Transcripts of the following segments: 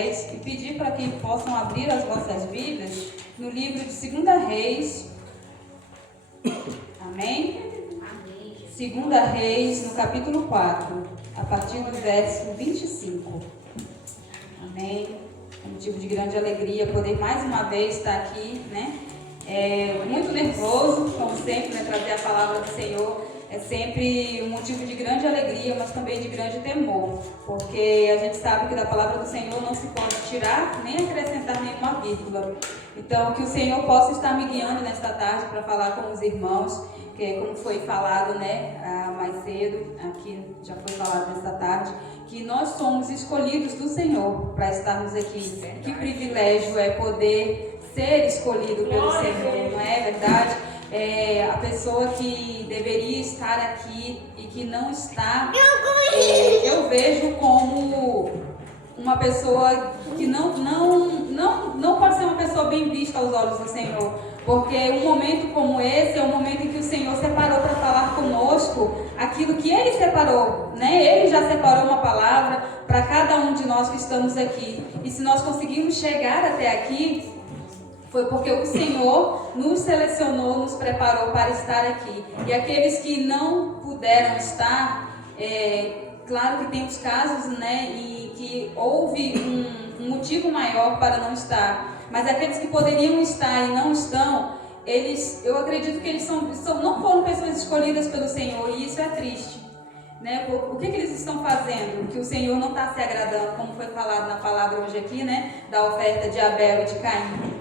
10 e pedir para que possam abrir as vossas Bíblias no livro de 2 Reis. Amém? 2 Reis, no capítulo 4, a partir do verso 25. Amém? É motivo de grande alegria poder mais uma vez estar aqui, né? Muito nervoso, como sempre, né? Trazer a palavra do Senhor é sempre um motivo de grande alegria, mas também de grande temor, porque a gente sabe que da palavra do Senhor não se pode tirar nem acrescentar nenhuma vírgula. Então, que o Senhor possa estar me guiando nesta tarde para falar com os irmãos, que como foi falado, né, mais cedo, aqui já foi falado nesta tarde, que nós somos escolhidos do Senhor para estarmos aqui. Que privilégio é poder ser escolhido pelo Senhor, não é verdade? A pessoa que deveria estar aqui e que não está, eu vejo como uma pessoa que não pode ser uma pessoa bem vista aos olhos do Senhor, porque um momento como esse é um momento em que o Senhor separou para falar conosco aquilo que Ele separou, né? Ele já separou uma palavra para cada um de nós que estamos aqui, e se nós conseguimos chegar até aqui, foi porque o Senhor nos selecionou, nos preparou para estar aqui. E aqueles que não puderam estar, claro que tem os casos, né, e que houve um motivo maior para não estar. Mas aqueles que poderiam estar e não estão, eu acredito que eles não foram pessoas escolhidas pelo Senhor, e isso é triste. Né? O que eles estão fazendo? Que o Senhor não está se agradando, como foi falado na palavra hoje aqui, né? Da oferta de Abel e de Caim.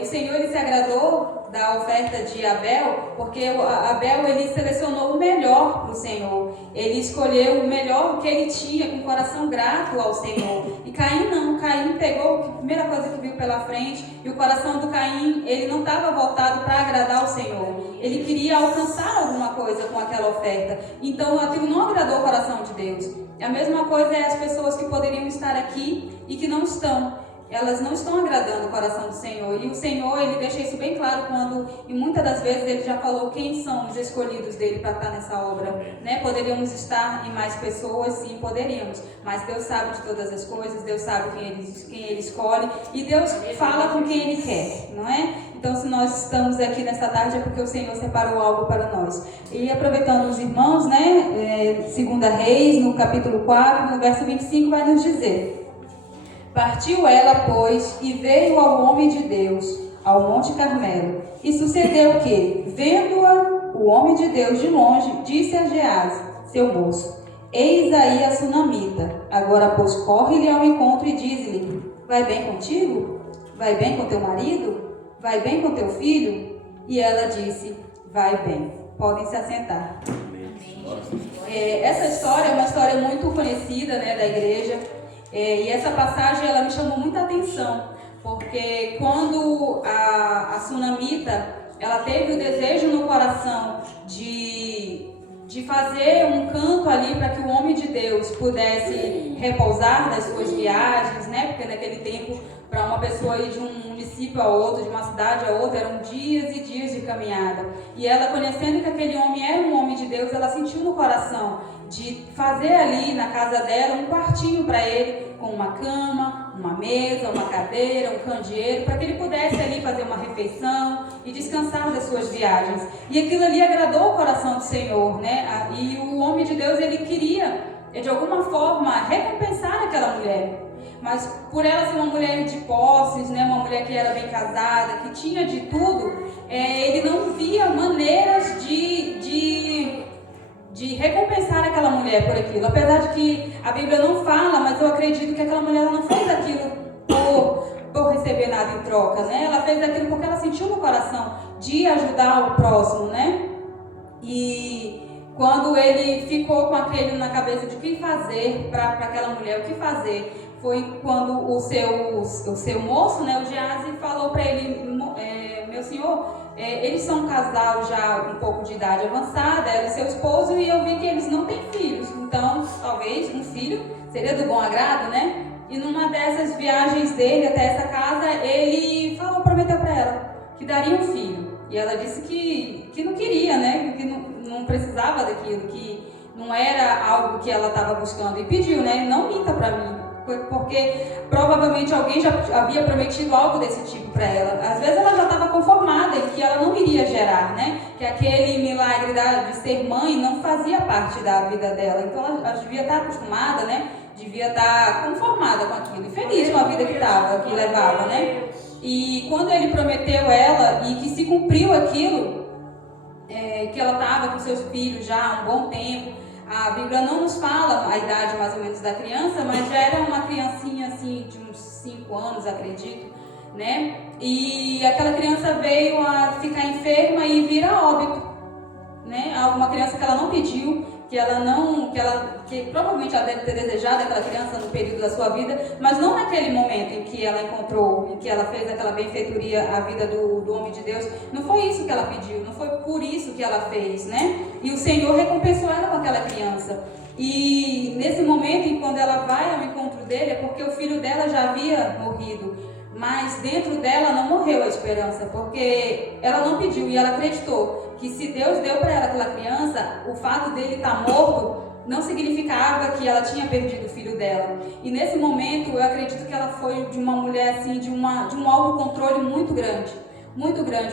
O Senhor, ele se agradou da oferta de Abel, porque Abel, ele selecionou o melhor para o Senhor. Ele escolheu o melhor que ele tinha, com coração grato ao Senhor. E Caim não. Caim pegou a primeira coisa que viu pela frente, e o coração do Caim, ele não estava voltado para agradar ao Senhor. Ele queria alcançar alguma coisa com aquela oferta. Então aquilo não agradou o coração de Deus. A mesma coisa é as pessoas que poderiam estar aqui e que não estão. Elas não estão agradando o coração do Senhor. E o Senhor, ele deixa isso bem claro e muitas das vezes ele já falou quem são os escolhidos dele para estar nessa obra, né? Poderíamos estar em mais pessoas, sim, poderíamos. Mas Deus sabe de todas as coisas, Deus sabe quem ele escolhe, e Deus fala com quem ele quer, não é? Então, se nós estamos aqui nessa tarde é porque o Senhor separou algo para nós. E aproveitando os irmãos, né? 2 Reis, no capítulo 4, no verso 25, vai nos dizer: Partiu ela, pois, e veio ao homem de Deus, ao Monte Carmelo. E sucedeu que, vendo-a, o homem de Deus de longe, disse a Geazi, seu moço: Eis aí a sunamita. Agora, pois, corre-lhe ao encontro e diz-lhe: Vai bem contigo? Vai bem com teu marido? Vai bem com teu filho? E ela disse: Vai bem. Podem se assentar. Essa história é uma história muito conhecida, né, da igreja. E essa passagem, ela me chamou muita atenção, porque quando a sunamita, ela teve o desejo no coração de fazer um canto ali para que o homem de Deus pudesse repousar das suas viagens, né? Porque naquele tempo, para uma pessoa ir de um município a outro, de uma cidade a outra, eram dias e dias de caminhada. E ela, conhecendo que aquele homem era um homem de Deus, ela sentiu no coração de fazer ali na casa dela um quartinho para ele, com uma cama, uma mesa, uma cadeira, um candeeiro, para que ele pudesse ali fazer uma refeição e descansar das suas viagens. E aquilo ali agradou o coração do Senhor, né? E o homem de Deus, ele queria, de alguma forma, recompensar aquela mulher. Mas por ela ser uma mulher de posses, né? Uma mulher que era bem casada, que tinha de tudo, ele não via maneiras de recompensar aquela mulher por aquilo. Apesar de que a Bíblia não fala, mas eu acredito que aquela mulher, ela não fez aquilo por receber nada em troca, né? Ela fez aquilo porque ela sentiu no coração de ajudar o próximo, né? E quando ele ficou com aquele na cabeça de o que fazer para aquela mulher, o que fazer, foi quando o seu moço, né, o Geazi, falou para ele: meu senhor, eles são um casal já um pouco de idade avançada, ela e seu esposo, e eu vi que eles não têm filhos, então talvez um filho seria do bom agrado, né? E numa dessas viagens dele até essa casa, ele prometeu para ela que daria um filho, e ela disse que não queria, né? Que não precisava daquilo, que não era algo que ela estava buscando, e pediu, né? Não minta para mim, porque provavelmente alguém já havia prometido algo desse tipo para ela. Às vezes ela já estava conformada em que ela não iria gerar, né? Que aquele milagre de ser mãe não fazia parte da vida dela. Então ela devia estar acostumada, né? Devia estar conformada com aquilo e feliz com a vida que levava, né? E quando ele prometeu ela e que se cumpriu aquilo, que ela estava com seus filhos já há um bom tempo. A Bíblia não nos fala a idade mais ou menos da criança, mas já era uma criancinha assim de uns 5 anos, acredito, né? E aquela criança veio a ficar enferma e vir a óbito, né? Uma criança que ela não pediu, que provavelmente ela deve ter desejado aquela criança no período da sua vida, mas não naquele momento em que ela encontrou, em que ela fez aquela benfeitoria à vida do homem de Deus. Não foi isso que ela pediu, não foi por isso que ela fez, né? E o Senhor recompensou ela com aquela criança. E nesse momento, quando ela vai ao encontro dele, é porque o filho dela já havia morrido. Mas dentro dela não morreu a esperança, porque ela não pediu e ela acreditou que se Deus deu para ela aquela criança, o fato dele estar morto não significava que ela tinha perdido o filho dela. E nesse momento eu acredito que ela foi de uma mulher assim, de um autocontrole muito grande,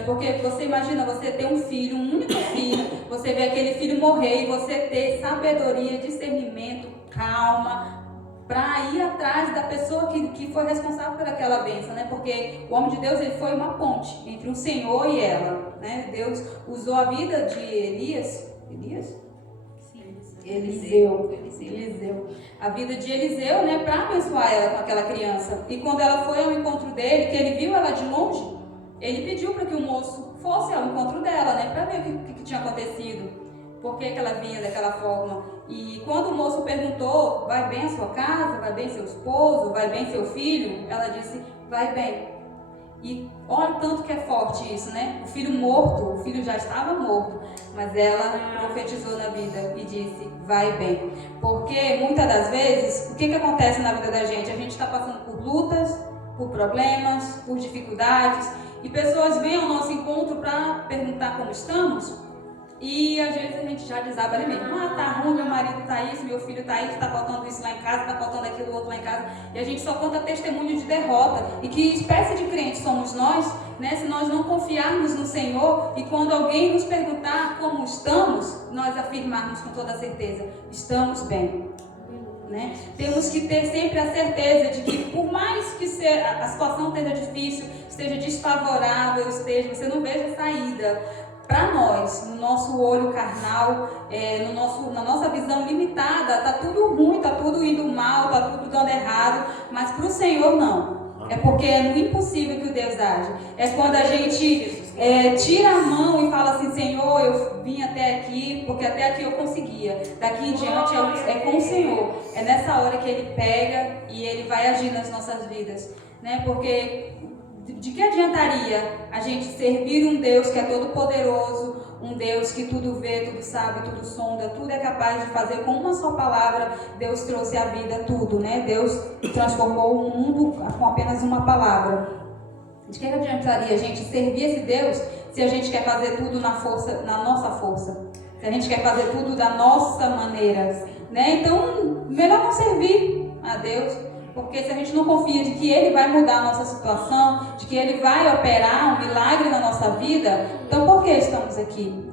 porque você imagina você ter um filho, um único filho, você vê aquele filho morrer e você ter sabedoria, discernimento, calma, para ir atrás da pessoa que foi responsável por aquela bênção, né? Porque o homem de Deus, ele foi uma ponte entre o Senhor e ela, né? Deus usou a vida de Eliseu. A vida de Eliseu, né? Para abençoar ela com aquela criança. E quando ela foi ao encontro dele, que ele viu ela de longe, ele pediu para que o moço fosse ao encontro dela, né? Para ver o que tinha acontecido. Por que ela vinha daquela forma. E quando o moço perguntou, vai bem a sua casa, vai bem seu esposo, vai bem seu filho? Ela disse, vai bem. E olha o tanto que é forte isso, né? O filho já estava morto, mas ela profetizou na vida e disse, vai bem. Porque muitas das vezes, o que acontece na vida da gente? A gente está passando por lutas, por problemas, por dificuldades, e pessoas vêm ao nosso encontro para perguntar como estamos. E às vezes a gente já desaba ali mesmo, tá ruim, meu marido tá isso, meu filho tá isso, tá faltando isso lá em casa, tá faltando aquilo outro lá em casa, e a gente só conta testemunho de derrota. E que espécie de crente somos nós, né? Se nós não confiarmos no Senhor e quando alguém nos perguntar como estamos, nós afirmarmos com toda certeza, estamos bem, né? Temos que ter sempre a certeza de que por mais que a situação esteja difícil, esteja desfavorável, você não veja saída. Para nós, no nosso olho carnal, na nossa visão limitada, está tudo ruim, está tudo indo mal, está tudo dando errado, mas para o Senhor não. É porque é no impossível que o Deus age. É quando a gente tira a mão e fala assim, Senhor, eu vim até aqui, porque até aqui eu conseguia. Daqui em diante é com o Senhor. É nessa hora que Ele pega e Ele vai agir nas nossas vidas, né? Porque de que adiantaria a gente servir um Deus que é todo poderoso, um Deus que tudo vê, tudo sabe, tudo sonda, tudo é capaz de fazer com uma só palavra. Deus trouxe a vida, tudo, né? Deus transformou o mundo com apenas uma palavra. De que adiantaria a gente servir esse Deus se a gente quer fazer tudo na nossa força? Se a gente quer fazer tudo da nossa maneira, né? Então, melhor não servir a Deus. Porque se a gente não confia de que Ele vai mudar a nossa situação, de que Ele vai operar um milagre na nossa vida, então por que estamos aqui?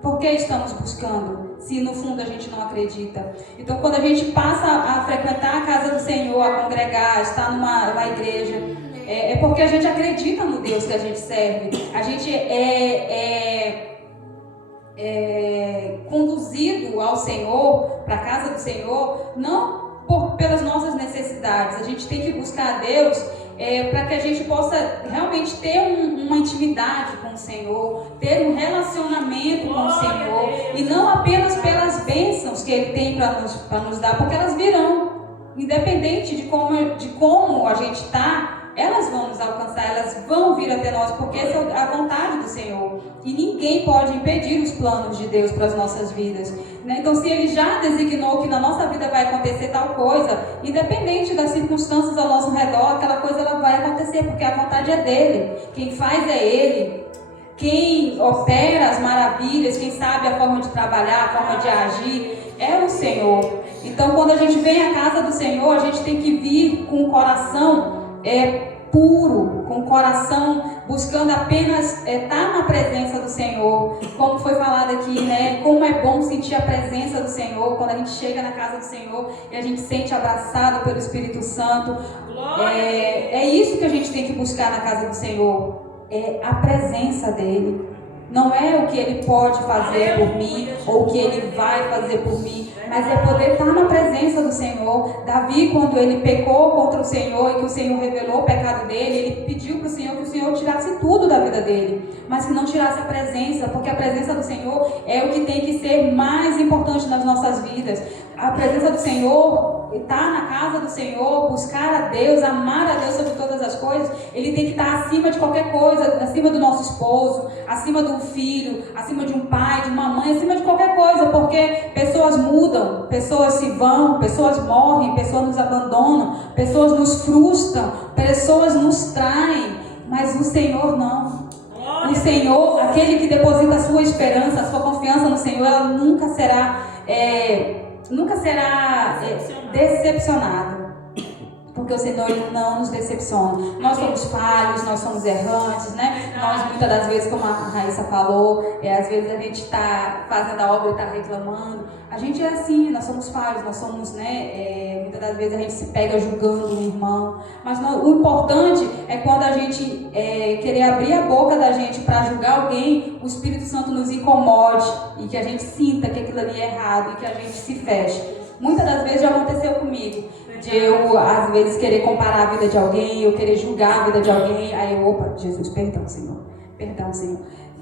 Por que estamos buscando, se no fundo a gente não acredita? Então quando a gente passa a frequentar a casa do Senhor, a congregar, a estar numa igreja, é porque a gente acredita no Deus que a gente serve. A gente é conduzido ao Senhor, para a casa do Senhor, não pelas nossas necessidades. A gente tem que buscar a Deus para que a gente possa realmente ter uma intimidade com o Senhor, ter um relacionamento com o Senhor, e não apenas pelas bênçãos que Ele tem para nos dar, porque elas virão, independente de como a gente está. Elas vão nos alcançar, elas vão vir até nós, porque essa é a vontade do Senhor. E ninguém pode impedir os planos de Deus para as nossas vidas, né? Então, se Ele já designou que na nossa vida vai acontecer tal coisa, independente das circunstâncias ao nosso redor, aquela coisa ela vai acontecer, porque a vontade é dEle. Quem faz é Ele. Quem opera as maravilhas, quem sabe a forma de trabalhar, a forma de agir, é o Senhor. Então, quando a gente vem à casa do Senhor, a gente tem que vir com o coração puro, com o coração buscando apenas estar na presença do Senhor. Como foi falado aqui, né? Como é bom sentir a presença do Senhor quando a gente chega na casa do Senhor e a gente se sente abraçado pelo Espírito Santo. É isso que a gente tem que buscar na casa do Senhor, é a presença dele. Não é o que ele pode fazer por mim ou o que ele vai fazer por mim, mas é poder estar na presença do Senhor. Davi, quando ele pecou contra o Senhor e que o Senhor revelou o pecado dele, ele pediu para o Senhor que o Senhor tirasse tudo da vida dele, mas que não tirasse a presença, porque a presença do Senhor é o que tem que ser mais importante nas nossas vidas. A presença do Senhor, estar na casa do Senhor, buscar a Deus, amar a Deus sobre todas as coisas, ele tem que estar acima de qualquer coisa, acima do nosso esposo, acima do filho, acima de um pai, de uma mãe, acima de qualquer coisa, porque pessoas mudam, pessoas se vão, pessoas morrem, pessoas nos abandonam, pessoas nos frustram, pessoas nos traem, mas o Senhor não. O Senhor, aquele que deposita a sua esperança, a sua confiança no Senhor, ela nunca será decepcionado, porque o Senhor não nos decepciona. Nós somos falhos, nós somos errantes, né? Nós muitas das vezes, como a Raíssa falou, às vezes a gente está fazendo a obra e está reclamando. A gente é assim, nós somos falhos, nós somos, muitas das vezes a gente se pega julgando um irmão, mas o importante é quando a gente querer abrir a boca da gente para julgar alguém, o Espírito Santo nos incomode e que a gente sinta que aquilo ali é errado e que a gente se feche. Muitas das vezes já aconteceu comigo, de eu às vezes querer comparar a vida de alguém, eu querer julgar a vida de alguém, aí eu, Jesus, perdão Senhor.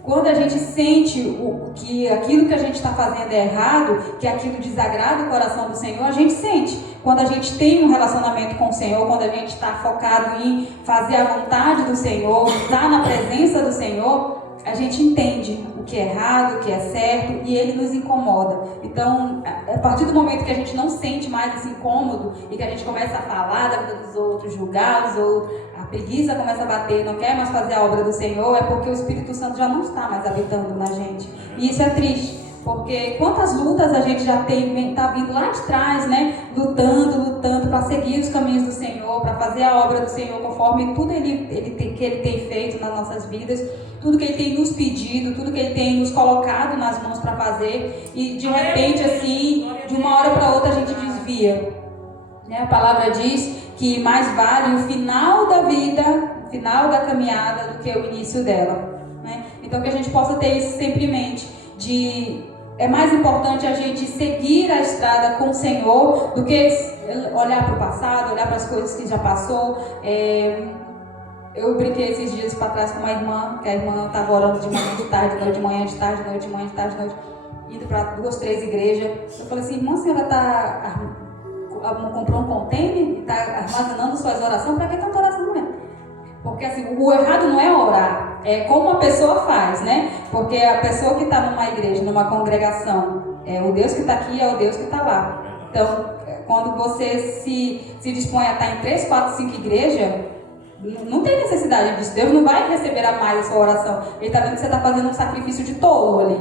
Quando a gente sente que aquilo que a gente está fazendo é errado, que aquilo desagrada o coração do Senhor, a gente sente. Quando a gente tem um relacionamento com o Senhor, quando a gente está focado em fazer a vontade do Senhor, estar na presença do Senhor, a gente entende o que é errado, o que é certo, e ele nos incomoda. Então, a partir do momento que a gente não sente mais esse incômodo e que a gente começa a falar da vida dos outros, julgar os outros, a preguiça começa a bater, não quer mais fazer a obra do Senhor, é porque o Espírito Santo já não está mais habitando na gente. E isso é triste, porque quantas lutas a gente já está vindo lá de trás, né? Lutando para seguir os caminhos do Senhor, para fazer a obra do Senhor conforme tudo que ele tem feito nas nossas vidas, tudo que ele tem nos pedido, tudo que ele tem nos colocado nas mãos para fazer, e de repente assim, de uma hora para outra a gente desvia, né? A palavra diz que mais vale o final da vida, o final da caminhada, do que o início dela, né? Então que a gente possa ter isso sempre em mente, é mais importante a gente seguir a estrada com o Senhor do que olhar para o passado, olhar para as coisas que já passou. Eu brinquei esses dias para trás com uma irmã, que a irmã estava orando de manhã, de tarde, noite, de manhã, de tarde, noite, de manhã, de tarde, noite, indo para 2, 3 igrejas. Eu falei assim, irmã, a senhora comprou um container e está armazenando suas orações? Para que tanta oração mesmo? Porque assim, o errado não é orar, é como a pessoa faz, né? Porque a pessoa que está numa igreja, numa congregação, o Deus que está aqui é o Deus que está lá. Então, quando você se dispõe a estar em 3, 4, 5 igrejas, não tem necessidade disso. Deus não vai receber a mais a sua oração. Ele está vendo que você está fazendo um sacrifício de tolo ali,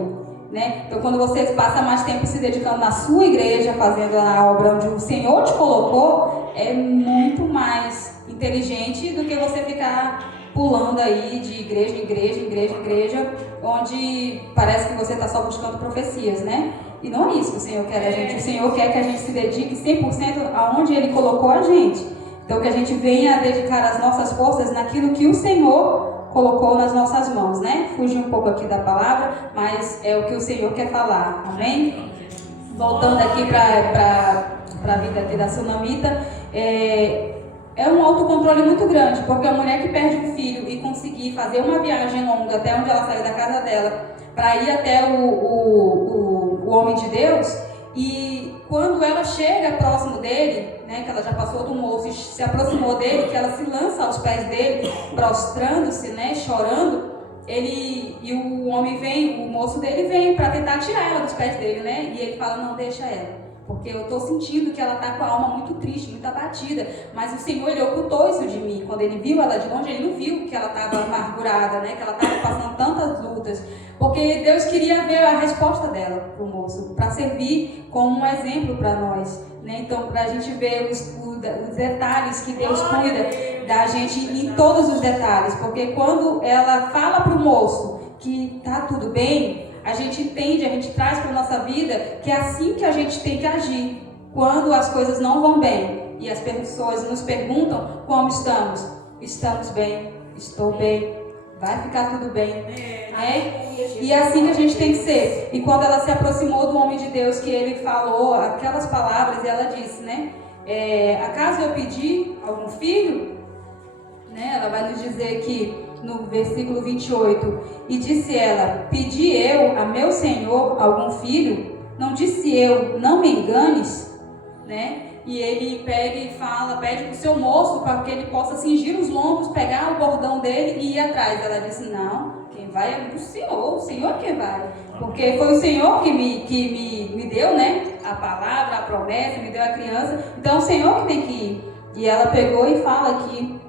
né? Então, quando você passa mais tempo se dedicando na sua igreja, fazendo a obra onde o Senhor te colocou, é muito mais inteligente do que você ficar pulando aí de igreja em igreja, onde parece que você está só buscando profecias, né? E não é isso que o Senhor quer da gente. O Senhor quer que a gente se dedique 100% aonde Ele colocou a gente. Então, que a gente venha a dedicar as nossas forças naquilo que o Senhor colocou nas nossas mãos, né? Fugir um pouco aqui da palavra, mas é o que o Senhor quer falar, amém? Voltando aqui para a vida aqui da Sunamita, é um autocontrole muito grande, porque a mulher que perde um filho e conseguir fazer uma viagem longa até onde ela saiu da casa dela, para ir até o homem de Deus, e quando ela chega próximo dele, né, que ela já passou do moço e se aproximou dele, que ela se lança aos pés dele, prostrando-se, né, chorando, e o homem vem, o moço dele vem para tentar tirar ela dos pés dele, né, e ele fala, não, deixa ela. Porque eu estou sentindo que ela está com a alma muito triste, muito abatida. Mas o Senhor, Ele ocultou isso de mim. Quando ele viu ela de longe, ele não viu que ela estava amargurada, né? Que ela estava passando tantas lutas. Porque Deus queria ver a resposta dela para o moço, para servir como um exemplo para nós, né? Então, para a gente ver os detalhes que Deus cuida da gente em todos os detalhes. Porque quando ela fala para o moço que tá tudo bem, a gente entende, a gente traz para a nossa vida que é assim que a gente tem que agir quando as coisas não vão bem e as pessoas nos perguntam como estamos. Estamos bem, estou bem, vai ficar tudo bem, né? E é assim que a gente tem que ser. E quando ela se aproximou do homem de Deus, que ele falou aquelas palavras, ela disse, né? Acaso eu pedi algum filho? Né? Ela vai nos dizer que no versículo 28, e disse ela, pedi eu a meu Senhor algum filho? Não disse eu, não me enganes, né? E ele pega e fala, pede para o seu moço para que ele possa cingir os lombos, pegar o bordão dele e ir atrás. Ela disse, não, quem vai é o Senhor quem vai. Porque foi o Senhor que me deu, né? A palavra, a promessa, me deu a criança. Então é o Senhor que tem que ir. E ela pegou e fala aqui,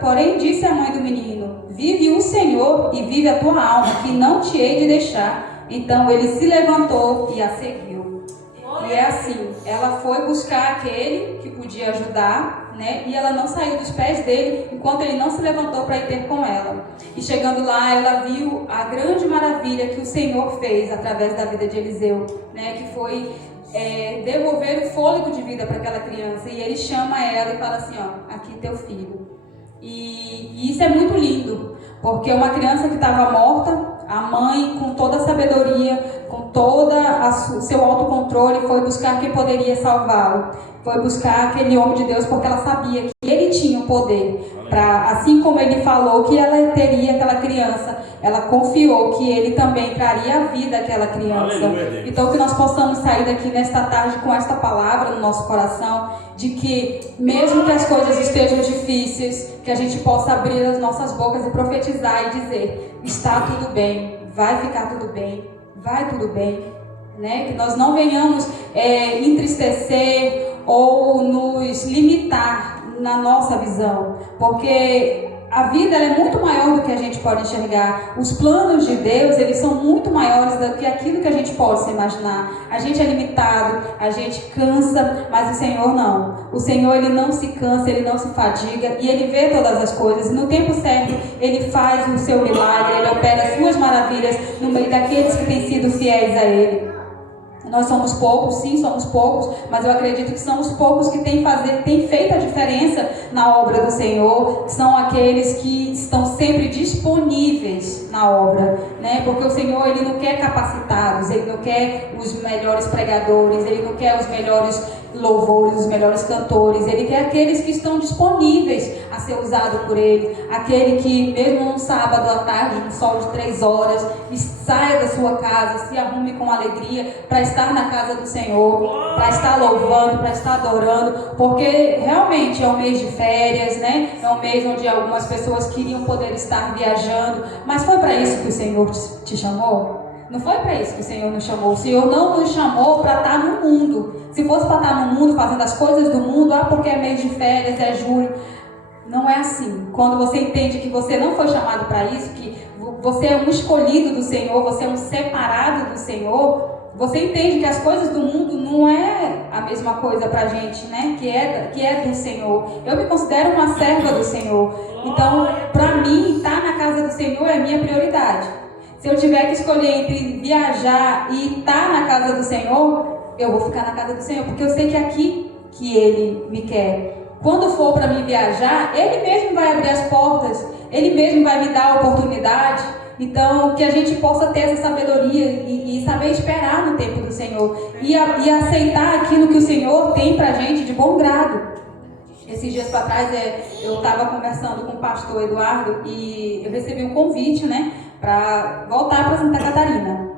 porém disse a mãe do menino, vive o Senhor e vive a tua alma, que não te hei de deixar. Então ele se levantou e a seguiu. E é assim, ela foi buscar aquele que podia ajudar, né? E ela não saiu dos pés dele enquanto ele não se levantou para ir ter com ela. E chegando lá, ela viu a grande maravilha que o Senhor fez através da vida de Eliseu, né? Que foi devolver o fôlego de vida para aquela criança. E ele chama ela e fala assim, ó, aqui teu filho. E isso é muito lindo, porque uma criança que estava morta, a mãe, com toda a sabedoria, com todo o seu autocontrole, foi buscar quem poderia salvá-lo. Foi buscar aquele homem de Deus, porque ela sabia que ele tinha o poder. Assim como ele falou que ela teria aquela criança, ela confiou que ele também traria a vida àquela criança. Aleluia. Então que nós possamos sair daqui nesta tarde com esta palavra no nosso coração, de que mesmo que as coisas estejam difíceis, que a gente possa abrir as nossas bocas e profetizar e dizer, está tudo bem, vai ficar tudo bem, vai tudo bem, né? Que nós não venhamos entristecer ou nos limitar na nossa visão, porque a vida ela é muito maior do que a gente pode enxergar. Os planos de Deus, eles são muito maiores do que aquilo que a gente pode se imaginar. A gente é limitado, a gente cansa, mas o Senhor não. O Senhor, ele não se cansa, ele não se fadiga e ele vê todas as coisas. No tempo certo, ele faz o seu milagre, ele opera as suas maravilhas no meio daqueles que têm sido fiéis a ele. Nós somos poucos, sim, somos poucos, mas eu acredito que somos poucos que têm feito a diferença na obra do Senhor. São aqueles que estão sempre disponíveis na obra, né? Porque o Senhor, ele não quer capacitados, ele não quer os melhores pregadores, ele não quer os melhores louvores, os melhores cantores, ele quer aqueles que estão disponíveis a ser usado por ele, aquele que mesmo num sábado à tarde, no sol de 3 horas, saia da sua casa, se arrume com alegria para estar na casa do Senhor, para estar louvando, para estar adorando, porque realmente é um mês de férias, né? É um mês onde algumas pessoas queriam poder estar viajando, mas foi para isso que o Senhor te chamou? Não foi para isso que o Senhor nos chamou. O Senhor não nos chamou para estar no mundo. Se fosse para estar no mundo, fazendo as coisas do mundo, porque é mês de férias, é julho. Não é assim. Quando você entende que você não foi chamado para isso, que você é um escolhido do Senhor, você é um separado do Senhor, você entende que as coisas do mundo não é a mesma coisa para a gente, né? Que é do Senhor. Eu me considero uma serva do Senhor. Então, para mim, estar na casa do Senhor é a minha prioridade. Se eu tiver que escolher entre viajar e estar na casa do Senhor, eu vou ficar na casa do Senhor, porque eu sei que é aqui que Ele me quer. Quando for para mim viajar, Ele mesmo vai abrir as portas, Ele mesmo vai me dar a oportunidade. Então, que a gente possa ter essa sabedoria e saber esperar no tempo do Senhor e aceitar aquilo que o Senhor tem para a gente de bom grado. Esses dias para trás, eu estava conversando com o pastor Eduardo e eu recebi um convite, né, para voltar para Santa Catarina.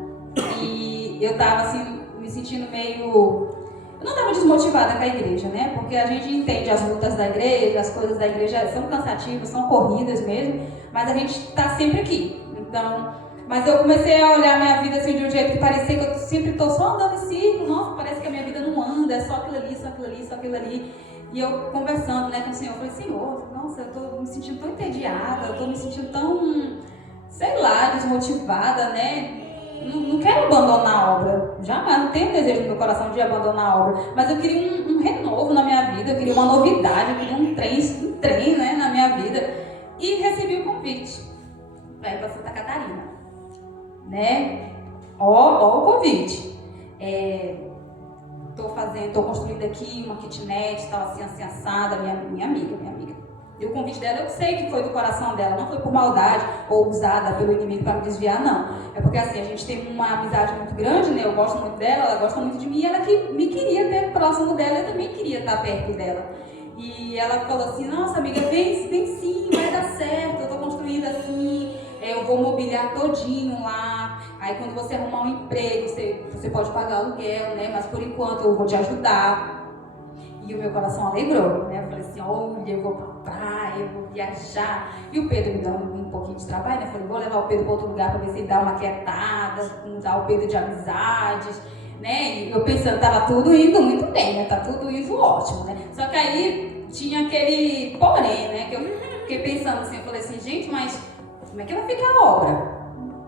E eu estava assim, me sentindo meio... Eu não estava desmotivada com a igreja, né? Porque a gente entende as lutas da igreja, as coisas da igreja são cansativas, são corridas mesmo, mas a gente está sempre aqui. Então, mas eu comecei a olhar a minha vida assim de um jeito que parecia que eu sempre estou só andando em círculo. Nossa, parece que a minha vida não anda, é só aquilo ali, só aquilo ali, só aquilo aquilo ali. E eu conversando, né, com o Senhor, eu falei, Senhor, nossa, eu estou me sentindo tão entediada, eu estou me sentindo tão, sei lá, desmotivada, né? Não quero abandonar a obra, jamais, não tenho desejo no meu coração de abandonar a obra, mas eu queria um renovo na minha vida, eu queria uma novidade, eu queria um trem, né, na minha vida. E recebi o convite para ir para Santa Catarina, né? Ó o convite. Tô construindo aqui uma kitnet, tal, assim, assada, minha amiga. E o convite dela, eu sei que foi do coração dela, não foi por maldade ou usada pelo inimigo para me desviar, não. É porque assim, a gente tem uma amizade muito grande, né? Eu gosto muito dela, ela gosta muito de mim, e ela que me queria ter próximo dela, eu também queria estar perto dela. E ela falou assim, nossa amiga, vem sim, vai dar certo, eu tô construindo assim, eu vou mobiliar todinho lá, aí quando você arrumar um emprego, você pode pagar aluguel, né? Mas por enquanto eu vou te ajudar. E o meu coração alegrou, né? Eu falei assim, olha, eu vou pra praia, eu vou viajar. E o Pedro me dá um pouquinho de trabalho, né? Eu falei, vou levar o Pedro para outro lugar para ver se ele dá uma quietada, usar o Pedro de amizades, né? E eu pensando, tava tudo indo muito bem, né? Tá tudo indo ótimo, né? Só que aí tinha aquele porém, né? Que eu fiquei pensando assim, eu falei assim, gente, mas como é que vai ficar a obra?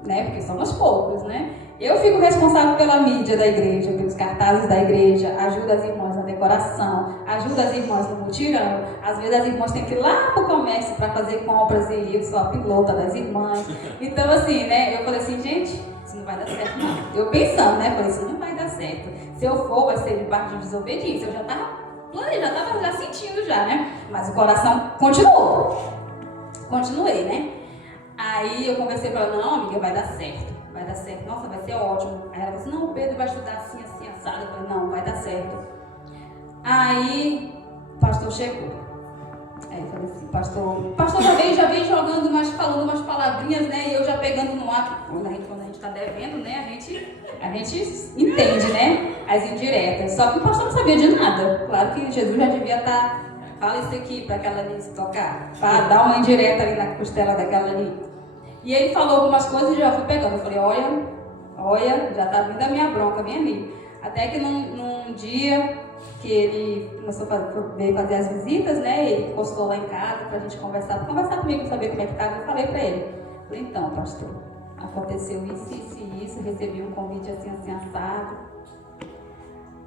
Né? Porque somos poucos, né? Eu fico responsável pela mídia da igreja, pelos cartazes da igreja, ajudo as irmãs na decoração, ajudo as irmãs no mutirão. Às vezes as irmãs têm que ir lá pro comércio para fazer compras e eu sou a pilota das irmãs. Então assim, né, eu falei assim, gente, isso não vai dar certo não. Eu pensando, né, falei, isso não vai dar certo. Se eu for, vai ser de parte de desobediência. Eu já tava planejando, já sentindo já, né? Mas o coração continuou. Continuei, né? Aí eu conversei com ela, não, amiga, vai dar certo, nossa, vai ser ótimo. Aí ela falou assim, não, o Pedro vai estudar assim, assado. Eu falei, não, vai dar certo. Aí o pastor chegou. Aí eu falei assim, pastor já vem jogando, falando umas palavrinhas, né, e eu já pegando no ar, quando a gente tá devendo, né, a gente entende, né, as indiretas. Só que o pastor não sabia de nada. Claro que Jesus já devia estar, fala isso aqui para aquela ali se tocar, para dar uma indireta ali na costela daquela ali. E ele falou algumas coisas e já fui pegando. Eu falei, olha, já tá vindo a minha bronca, vem ali. Até que num dia que ele começou veio fazer as visitas, né? Ele postou lá em casa pra gente conversar comigo, saber como é que tava. Eu falei pra ele, falei, então, pastor, aconteceu isso, recebi um convite assim, assado.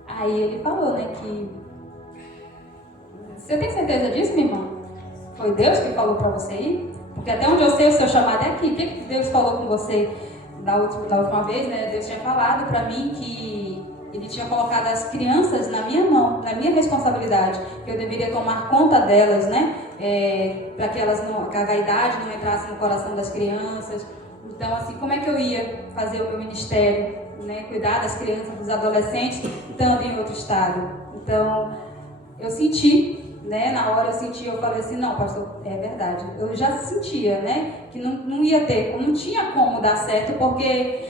Aí ele falou, né, que... Você tem certeza disso, minha irmã? Foi Deus que falou pra você ir? Porque até onde eu sei, o seu chamado é aqui. O que Deus falou com você da última vez, né? Deus tinha falado para mim que Ele tinha colocado as crianças na minha mão, na minha responsabilidade, que eu deveria tomar conta delas, né? Para que a vaidade não entrasse no coração das crianças. Então, assim, como é que eu ia fazer o meu ministério, né? Cuidar das crianças, dos adolescentes, estando em outro estado. Então, eu senti... Né? Na hora eu falei assim, não, pastor, é verdade. Eu já sentia, né, que não ia ter, não tinha como dar certo, porque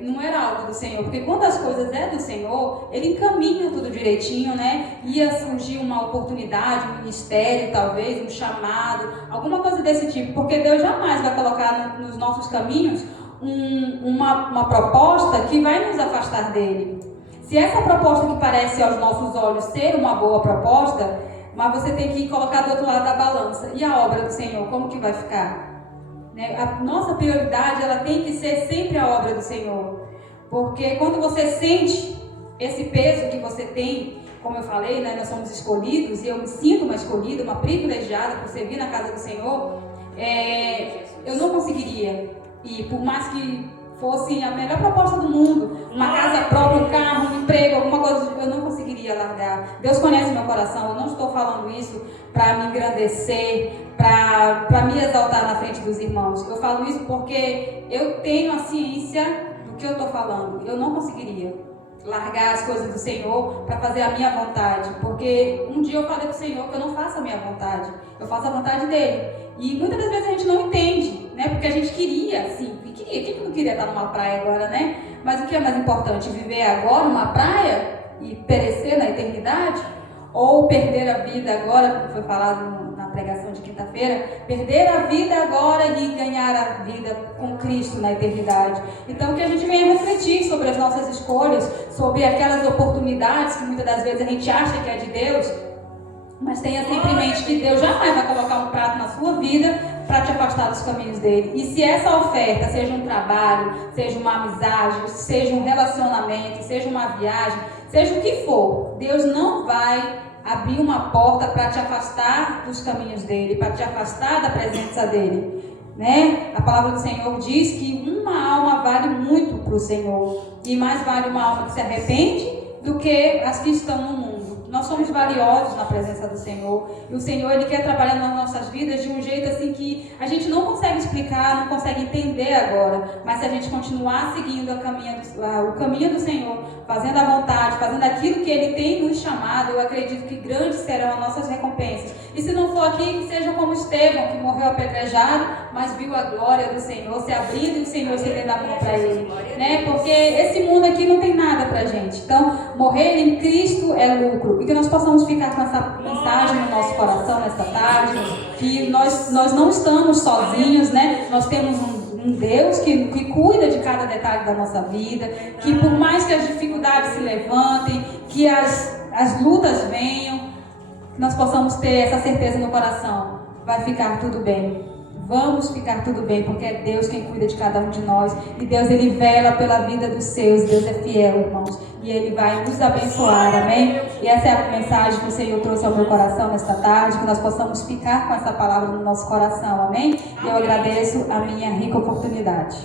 não era algo do Senhor. Porque quando as coisas é do Senhor, Ele encaminha tudo direitinho, né? Ia surgir uma oportunidade, um ministério, talvez, um chamado, alguma coisa desse tipo. Porque Deus jamais vai colocar nos nossos caminhos uma proposta que vai nos afastar dEle. Se essa proposta que parece aos nossos olhos ser uma boa proposta, mas você tem que colocar do outro lado da balança. E a obra do Senhor, como que vai ficar? Né? A nossa prioridade, ela tem que ser sempre a obra do Senhor. Porque quando você sente esse peso que você tem, como eu falei, né, nós somos escolhidos, e eu me sinto uma escolhida, uma privilegiada por servir na casa do Senhor, eu não conseguiria ir, por mais que fosse a melhor proposta do mundo, uma casa própria, um carro, um emprego, alguma coisa, eu não conseguiria largar. Deus conhece meu coração, eu não estou falando isso para me engrandecer, para me exaltar na frente dos irmãos. Eu falo isso porque eu tenho a ciência do que eu estou falando. Eu não conseguiria largar as coisas do Senhor para fazer a minha vontade, porque um dia eu falei para o Senhor que eu não faço a minha vontade, eu faço a vontade dele. E muitas das vezes a gente não entende, né? Porque a gente queria, sim, quem não queria estar numa praia agora, né? Mas o que é mais importante? Viver agora numa praia e perecer na eternidade? Ou perder a vida agora, como foi falado na pregação de quinta-feira, perder a vida agora e ganhar a vida com Cristo na eternidade. Então que a gente venha refletir sobre as nossas escolhas, sobre aquelas oportunidades que muitas das vezes a gente acha que é de Deus, mas tenha sempre em mente que Deus jamais vai colocar um prato na sua vida para te afastar dos caminhos dele. E se essa oferta, seja um trabalho, seja uma amizade, seja um relacionamento, seja uma viagem, seja o que for, Deus não vai abrir uma porta para te afastar dos caminhos dele, para te afastar da presença dele. Né? A palavra do Senhor diz que uma alma vale muito para o Senhor, e mais vale uma alma que se arrepende do que as que estão no mundo. Nós somos valiosos na presença do Senhor, e o Senhor, Ele quer trabalhar nas nossas vidas de um jeito assim que a gente não consegue explicar, não consegue entender agora, mas se a gente continuar seguindo o caminho do Senhor, fazendo a vontade, fazendo aquilo que Ele tem nos chamado, eu acredito que grandes serão as nossas recompensas. E se não for aqui, que seja como Estevão, que morreu apedrejado, mas viu a glória do Senhor se abrindo e o Senhor estendendo a mão para ele, né? Porque esse mundo aqui não tem nada pra gente. Então, morrer em Cristo é lucro. E que nós possamos ficar com essa mensagem no nosso coração nesta tarde, que nós não estamos sozinhos, né? Nós temos um Deus que cuida de cada detalhe da nossa vida, que por mais que as dificuldades se levantem, que as lutas venham, nós possamos ter essa certeza no coração. Vai ficar tudo bem. Vamos ficar tudo bem, porque é Deus quem cuida de cada um de nós. E Deus, Ele vela pela vida dos seus. Deus é fiel, irmãos. E Ele vai nos abençoar, amém? E essa é a mensagem que o Senhor trouxe ao meu coração nesta tarde, que nós possamos ficar com essa palavra no nosso coração, amém? E eu agradeço a minha rica oportunidade.